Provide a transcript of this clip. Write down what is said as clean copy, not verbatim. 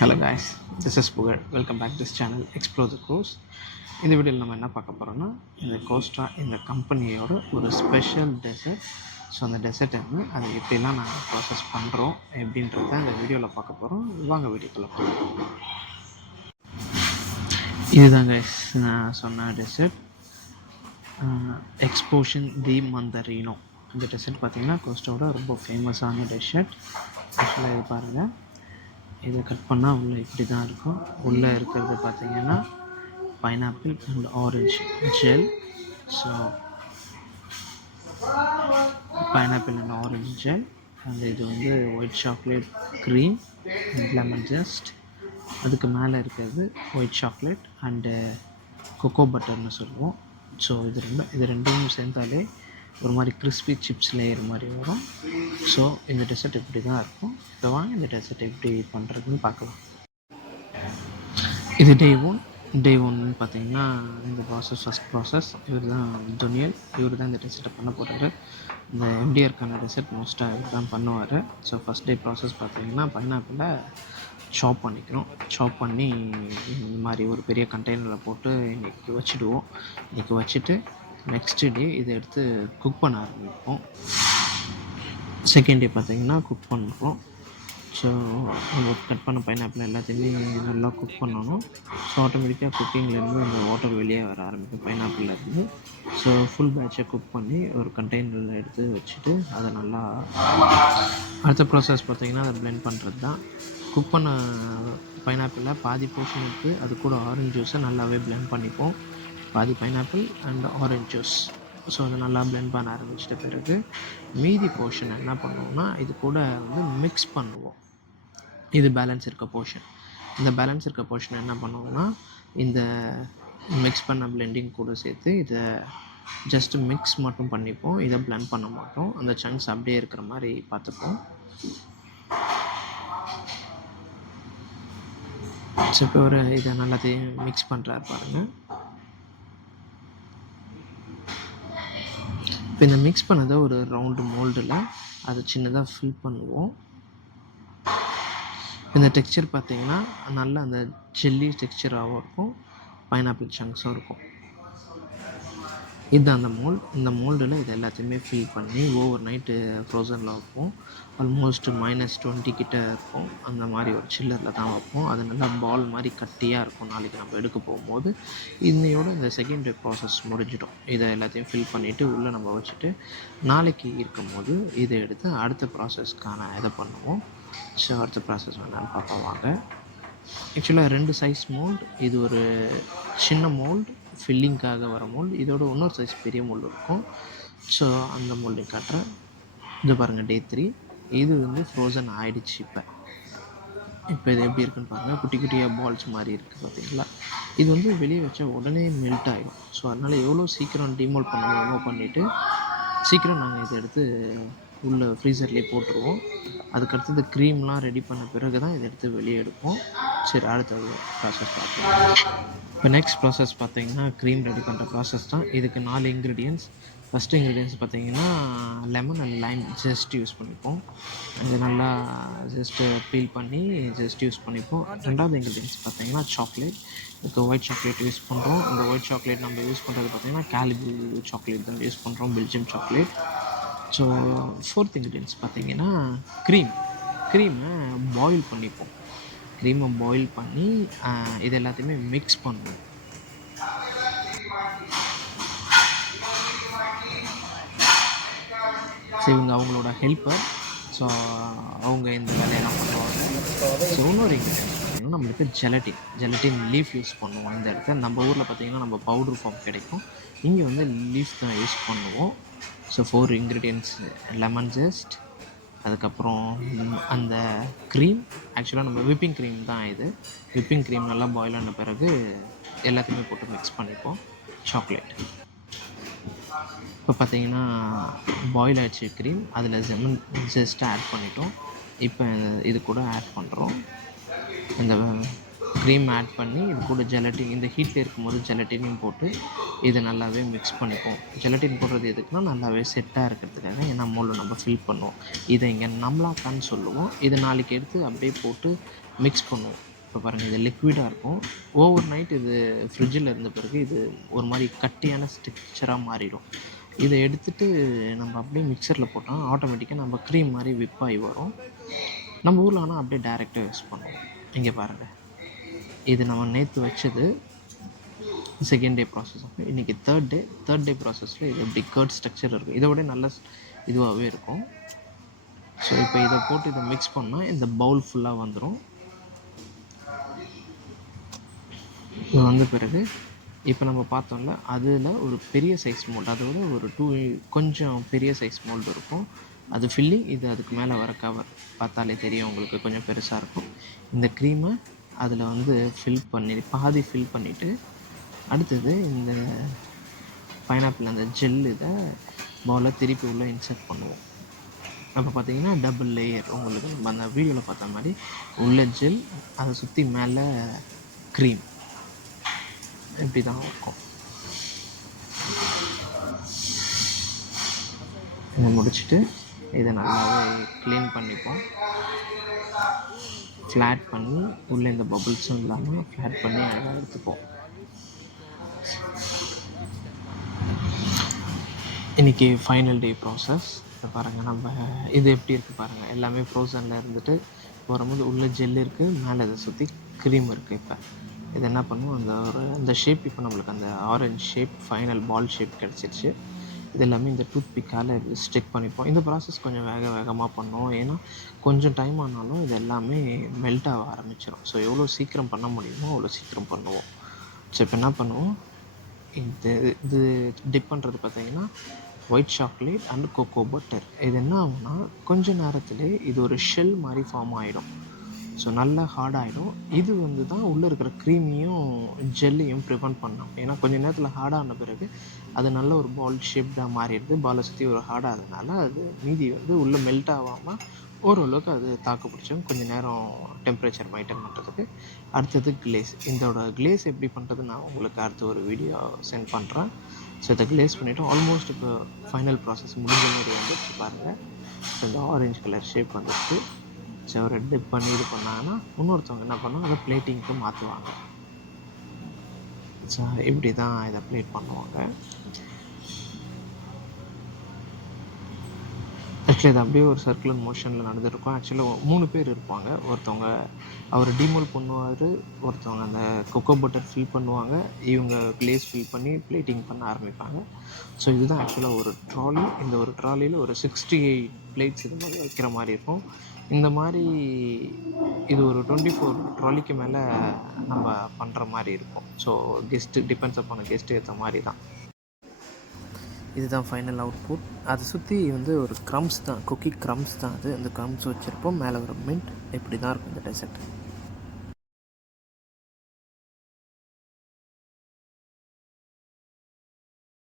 Hello guys, this is Pugar. Welcome back to this channel Explore the Course. இந்த வீடியோவில் நம்ம என்ன பார்க்க போகிறோம்னா இந்த கோஸ்டா இந்த கம்பெனியோட ஒரு ஸ்பெஷல் டெசர்ட். ஸோ அந்த டெசர்ட் என்ன, அதை எப்படிலாம் நாங்கள் ப்ராசஸ் பண்ணுறோம் எப்படின்றத இந்த வீடியோவில் பார்க்க போகிறோம். வாங்க வீடியோக்குள்ள போகிறோம். இதுதாங்க நான் சொன்ன டெசர்ட், எக்ஸ்போஷன் தி மந்தரினோ. இந்த டெசர்ட் பார்த்திங்கன்னா கோஸ்டாவோட ரொம்ப ஃபேமஸான டெசர்ட். ஆக்சுவலாக இது பாருங்கள், இதை கட் பண்ணால் உள்ளே இப்படி தான் இருக்கும். உள்ளே இருக்கிறது பார்த்திங்கன்னா pineapple and orange gel. So pineapple and orange gel, and இது வந்து white chocolate cream and lemon just. அதுக்கு மேலே இருக்கிறது ஒயிட் சாக்லேட் அண்டு கொக்கோ பட்டர்னு சொல்லுவோம். ஸோ இது ரெண்டும் சேர்ந்தாலே ஒரு மாதிரி கிறிஸ்பி சிப்ஸ் லேயர் மாதிரி வரும். ஸோ இந்த டெசர்ட் இப்படி தான் இருக்கும். இப்போ வாங்க இந்த டெசர்ட் எப்படி பண்ணுறதுன்னு பார்க்கலாம். இது டே ஒன்னு பார்த்தீங்கன்னா இந்த ஃபஸ்ட் ப்ராசஸ் இவர் தான் துனியல். இவர் தான் இந்த டெசர்ட்டை பண்ண போகிறாரு. இந்த எம்டிஆருக்கான டெசர்ட் மோஸ்ட்டாக இவர் தான் பண்ணுவார். ஸோ ஃபஸ்ட் டே ப்ராசஸ் பார்த்தீங்கன்னா பைனாப்பிளை சாப் பண்ணிக்கணும். சாப் பண்ணி இந்த மாதிரி ஒரு பெரிய கண்டெய்னரில் போட்டு இன்றைக்கி வச்சுடுவோம். இன்றைக்கி வச்சுட்டு நெக்ஸ்ட் டே இதை எடுத்து குக் பண்ண ஆரம்பிப்போம். செகண்ட் டே பார்த்திங்கன்னா குக் பண்ணுறோம். ஸோ நம்ம கட் பண்ண பைனாப்பிள் எல்லாத்தையுமே நல்லா குக் பண்ணணும். ஸோ ஆட்டோமேட்டிக்காக குக்கிங்லேருந்து அந்த வாட்டர் வெளியே வர ஆரம்பிக்கும் பைனாப்பிள்லேருந்து. ஸோ ஃபுல் பேட்சை குக் பண்ணி ஒரு கண்டெய்னரில் எடுத்து வச்சுட்டு அதை நல்லா அடுத்த ப்ராசஸ் பார்த்திங்கன்னா அதை பிளெண்ட் பண்ணுறது தான். குக் பண்ண பைனாப்பிளில் பாதி போர்ஷனுக்கு அது கூட ஆரஞ்சு ஜூஸை நல்லாவே பிளெண்ட் பண்ணிப்போம். பாதி pineapple and orange juice. So அதை நல்லா பிளெண்ட் பண்ண ஆரம்பிச்சிட்ட பிறகு மீதி போர்ஷன் என்ன பண்ணுவோம்னா இது கூட வந்து மிக்ஸ் பண்ணுவோம். இது பேலன்ஸ் இருக்க போர்ஷன். இந்த பேலன்ஸ் இருக்க போர்ஷன் என்ன பண்ணுவோம்னா இந்த மிக்ஸ் பண்ண பிளெண்டிங் கூட சேர்த்து இதை ஜஸ்ட்டு மிக்ஸ் மட்டும் பண்ணிப்போம். இதை பிளெண்ட் பண்ண மாட்டோம். அந்த சங்க்ஸ் அப்படியே இருக்கிற மாதிரி பார்த்துப்போம். ஸோ இப்போ ஒரு இதை நல்லாத்தையும் மிக்ஸ் பண்ணுறாரு பாருங்கள். இப்போ இந்த மிக்ஸ் பண்ணதை ஒரு ரவுண்டு மோல்டில் அதை சின்னதாக ஃபில் பண்ணுவோம். இந்த டெக்ஸ்சர் பார்த்திங்கன்னா நல்லா அந்த ஜெல்லி டெக்ஸ்சராகவும் இருக்கும், பைனாப்பிள் சங்க்ஸும் இருக்கும். இதுதான் அந்த மோல்டு. இந்த மோல்டில் இது எல்லாத்தையுமே ஃபில் பண்ணி ஓவர் நைட்டு ஃப்ரோசனில் வைப்போம். ஆல்மோஸ்ட் -20 கிட்ட இருக்கும். அந்த மாதிரி ஒரு சில்லரில் தான் வைப்போம். அது நல்லா பால் மாதிரி கட்டியாக இருக்கும். நாளைக்கு நம்ம எடுக்க போகும்போது இன்னையோட இந்த செகண்ட் டே ப்ராசஸ் முடிஞ்சிடும். இதை எல்லாத்தையும் ஃபில் பண்ணிவிட்டு உள்ளே நம்ம வச்சுட்டு நாளைக்கு இருக்கும்போது இதை எடுத்து அடுத்த ப்ராசஸ்க்கான இதை பண்ணுவோம். ஸோ அடுத்த ப்ராசஸ் வேணாலும் பார்ப்போம் வாங்க. ஆக்சுவலாக 2 சைஸ் மோல்டு. இது ஒரு சின்ன மோல்டு, ஃபில்லிங்காக வர மோல்டு. இதோட இன்னொரு சைஸ் பெரிய மோல்டு இருக்கும். ஸோ அந்த மோல்டு காட்டுறேன். இது பாருங்கள், டே 3. இது வந்து ஃப்ரோசன் ஆகிடுச்சு. இப்போ இது எப்படி இருக்குன்னு பாருங்கள். குட்டி குட்டியாக பால்ஸ் மாதிரி இருக்குது பார்த்தீங்களா. இது வந்து வெளியே வச்சா உடனே மெல்ட் ஆகிடும். ஸோ அதனால் எவ்வளோ சீக்கிரம் டிமோல்ட் பண்ணணுமோ பண்ணிவிட்டு சீக்கிரம் நாங்கள் இதை எடுத்து உள்ள ஃப்ரீசர்லேயே போட்டுருவோம். அதுக்கடுத்தது க்ரீம்லாம் ரெடி பண்ண பிறகு தான் இதை எடுத்து வெளியே எடுப்போம். சரி, அடுத்த ப்ராசஸ் பார்க்கலாம். இப்போ நெக்ஸ்ட் ப்ராசஸ் பார்த்திங்கன்னா க்ரீம் ரெடி பண்ணுற ப்ராசஸ் தான். இதுக்கு 4 இன்க்ரீடியன்ட்ஸ். ஃபஸ்ட்டு இன்க்ரீடியன்ஸ் பார்த்திங்கன்னா lemon and Lime just use பண்ணிப்போம். இது நல்லா ஜஸ்ட்டு பீல் பண்ணி ஜஸ்ட் யூஸ் பண்ணிப்போம். ரெண்டாவது இன்க்ரீடியன்ஸ் பார்த்திங்கன்னா சாக்லேட். இதுக்கு ஒயிட் சாக்லேட் யூஸ் பண்ணுறோம். இந்த ஒயிட் சாக்லேட் நம்ம யூஸ் பண்ணுறது பார்த்திங்கன்னா கேலிபி சாக்லேட் தான் யூஸ் பண்ணுறோம், Belgium chocolate. So fourth ingredients பார்த்திங்கன்னா க்ரீமை பாயில் பண்ணிப்போம். க்ரீமை பாயில் பண்ணி இது எல்லாத்தையுமே மிக்ஸ் பண்ணுவோம். ஸோ இவங்க அவங்களோட ஹெல்ப்பர். ஸோ அவங்க இந்த வேலையெல்லாம் பண்ணுவாங்க. ஸோ இன்னொரு இன்க்ரீடியன்ஸ் பார்த்திங்கன்னா நம்மளுக்கு ஜெலட்டின் லீஃப் யூஸ் பண்ணுவோம். இந்த இடத்துல நம்ம ஊரில் பார்த்திங்கன்னா நம்ம பவுடர் ஃபார்ம் கிடைக்கும். இங்கே வந்து லீஃப் தான் யூஸ் பண்ணுவோம். ஸோ 4 இன்க்ரீடியன்ட்ஸ், லெமன் ஜஸ்ட், அதுக்கப்புறம் அந்த க்ரீம். ஆக்சுவலாக நம்ம விப்பிங் க்ரீம் தான் இது. விப்பிங் க்ரீம் நல்லா பாயில் ஆன பிறகு எல்லாத்தையுமே போட்டு மிக்ஸ் பண்ணிப்போம். சாக்லேட் இப்போ பார்த்திங்கன்னா பாயில் ஆகிடுச்சு க்ரீம். அதில் லெமன் ஜஸ்ட் ஆட் பண்ணிட்டோம். இப்போ இது கூட ஆட் பண்ணுறோம். இந்த க்ரீம் ஆட் பண்ணி இது கூட ஜெலட்டின், இந்த ஹீட்டில் இருக்கும்போது ஜெலட்டினையும் போட்டு இது நல்லாவே மிக்ஸ் பண்ணிப்போம். ஜெலட்டின் போடுறது எதுக்குன்னா நல்லாவே செட்டாக இருக்கிறதுக்காக. ஏன்னா மோல்டு நம்ம ஃபில் பண்ணுவோம். இதை இங்கே நம்லாக்கான்னு சொல்லுவோம். இதை நாளைக்கு எடுத்து அப்படியே போட்டு மிக்ஸ் பண்ணுவோம். இப்போ பாருங்கள், இது லிக்விடாக இருக்கும். ஓவர் நைட் இது ஃப்ரிட்ஜில் இருந்த பிறகு இது ஒரு மாதிரி கட்டியான ஸ்ட்ரக்சராக மாறிடும். இதை எடுத்துகிட்டு நம்ம அப்படியே மிக்சரில் போட்டோம்னா ஆட்டோமேட்டிக்காக நம்ம க்ரீம் மாதிரி விப் ஆகி வரும். நம்ம ஊரில் ஆனால் அப்படியே டைரெக்டாக யூஸ் பண்ணுவோம். இங்கே பாருங்கள், இது நம்ம நேற்று வச்சது செகண்ட் டே ப்ராசஸ். இன்றைக்கி தேர்ட் டே ப்ராசஸில் இது எப்படி கர்ட் ஸ்ட்ரக்சர் இருக்கும், இதை விட நல்ல இதுவாகவே இருக்கும். ஸோ இப்போ இதை போட்டு இதை மிக்ஸ் பண்ணால் இந்த பவுல் ஃபுல்லாக வந்துடும். இது வந்த பிறகு இப்போ நம்ம பார்த்தோம்ல, அதில் ஒரு பெரிய சைஸ் மோல்டு, அதோட ஒரு கொஞ்சம் பெரிய சைஸ் மோல்டு இருக்கும். அது ஃபில்லிங், இது அதுக்கு மேலே வர கவர் பார்த்தாலே தெரியும் உங்களுக்கு, கொஞ்சம் பெருசாக இருக்கும். இந்த க்ரீமை அதில் வந்து பாதி ஃபில் பண்ணிவிட்டு அடுத்தது இந்த பைனாப்பிள் அந்த ஜெல் இதை பவுலில் திருப்பி உள்ளே இன்சர்ட் பண்ணுவோம். அப்போ பார்த்தீங்கன்னா டபுள் லேயர் உங்களுக்கு நம்ம அந்த வீடியோவில் பார்த்த மாதிரி உள்ள ஜெல், அதை சுற்றி மேலே க்ரீம், இப்படி தான் இருக்கும். இதை முடிச்சுட்டு இதை நல்லாவே க்ளீன் பண்ணிப்போம். ஃப்ளாட் பண்ணி உள்ளே இந்த பபுள்ஸும் இல்லாமல் ஃப்ளாட் பண்ணி அழகாக எடுத்துப்போம். இன்றைக்கி ஃபைனல் டே ப்ராசஸ். இதை பாருங்கள், நம்ம இது எப்படி இருக்குது பாருங்கள். எல்லாமே ஃப்ரோசனில் இருந்துட்டு வரும்போது உள்ளே ஜெல் இருக்குது, மேலே அதை சுற்றி க்ரீம் இருக்குது. இப்போ இது என்ன பண்ணுவோம், அந்த ஷேப், இப்போ நம்மளுக்கு அந்த orange shape final ball shape கிடச்சிருச்சு. இது எல்லாமே இந்த டூத் பிக்கால் ஸ்டிக் பண்ணிப்போம். இந்த ப்ராசஸ் கொஞ்சம் வேகமாக பண்ணுவோம், ஏன்னா கொஞ்சம் டைம் ஆனாலும் இது எல்லாமே மெல்ட் ஆக ஆரம்பிச்சிடும். ஸோ எவ்வளோ சீக்கிரம் பண்ண முடியுமோ அவ்வளோ சீக்கிரம் பண்ணுவோம். ஸோ இப்போ என்ன பண்ணுவோம், இது டிப் பண்ணுறது பார்த்திங்கன்னா white chocolate and cocoa butter. இது என்ன ஆகும்னா கொஞ்ச நேரத்துலேயே இது ஒரு ஷெல் மாதிரி ஃபார்ம் ஆகிடும். ஸோ நல்லா ஹார்டாகிடும். இது வந்து தான் உள்ளே இருக்கிற க்ரீமையும் ஜெல்லையும் ப்ரிவெண்ட் பண்ணோம். ஏன்னா கொஞ்சம் நேரத்தில் ஹார்டான பிறகு அது நல்ல ஒரு பால் ஷேப்டாக மாறிடுது. பாலை சுற்றி ஒரு ஹார்டாகிறதுனால அது மீதி வந்து உள்ளே மெல்ட் ஆகாமல் ஓரளவுக்கு அது தாக்கு பிடிச்சோம். கொஞ்சம் நேரம் டெம்பரேச்சர் மெயின்டைன் பண்ணுறதுக்கு. அடுத்தது கிளேஸ். இதோட கிளேஸ் எப்படி பண்ணுறது நான் உங்களுக்கு அடுத்த ஒரு வீடியோ சென்ட் பண்ணுறேன். ஸோ இதை கிளேஸ் பண்ணிவிட்டு ஆல்மோஸ்ட் இப்போ ஃபைனல் ப்ராசஸ் முடிஞ்ச மாதிரி வந்துடுச்சு பாருங்கள். ஸோ இந்த ஆரஞ்சு கலர் ஷேப் வந்துடுச்சு. ஸோ ஒரு டிப் பண்ணி இது பண்ணாங்கன்னா இன்னொருத்தவங்க என்ன பண்ணால் அதை பிளேட்டிங்க்கு மாற்றுவாங்க. ஸோ இப்படி தான் இதை பிளேட் பண்ணுவாங்க. ஆக்சுவலி இது அப்படியே ஒரு சர்க்குலர் மோஷனில் நடந்துருக்கும். ஆக்சுவலாக 3 பேர் இருப்பாங்க. ஒருத்தவங்க அவர் டிமோல் பண்ணுவார், ஒருத்தவங்க அந்த கொக்கோ பட்டர் ஃபில் பண்ணுவாங்க, இவங்க கிளேஸ் ஃபில் பண்ணி பிளேட்டிங் பண்ண ஆரம்பிப்பாங்க. ஸோ இதுதான் ஆக்சுவலாக ஒரு ட்ராலி. இந்த ஒரு ட்ராலியில் ஒரு 68 பிளேட்ஸ் இது மாதிரி வைக்கிற மாதிரி இருக்கும். இந்த மாதிரி இது ஒரு 24 ட்ராலிக்கு மேலே நம்ம பண்ணுற மாதிரி இருக்கும். ஸோ கெஸ்ட்டு டிபெண்ட்ஸ் அப்பான கெஸ்ட்டு ஏற்ற மாதிரி தான். இதுதான் ஃபைனல் அவுட்புட். அதை சுற்றி வந்து ஒரு க்ரம்ஸ் தான், குக்கி க்ரம்ஸ் தான் அது. அந்த க்ரம்ஸ் வச்சுருப்போம், மேலே ஒரு மின்ட். இப்படி தான் இருக்கும் இந்த டெசர்ட்.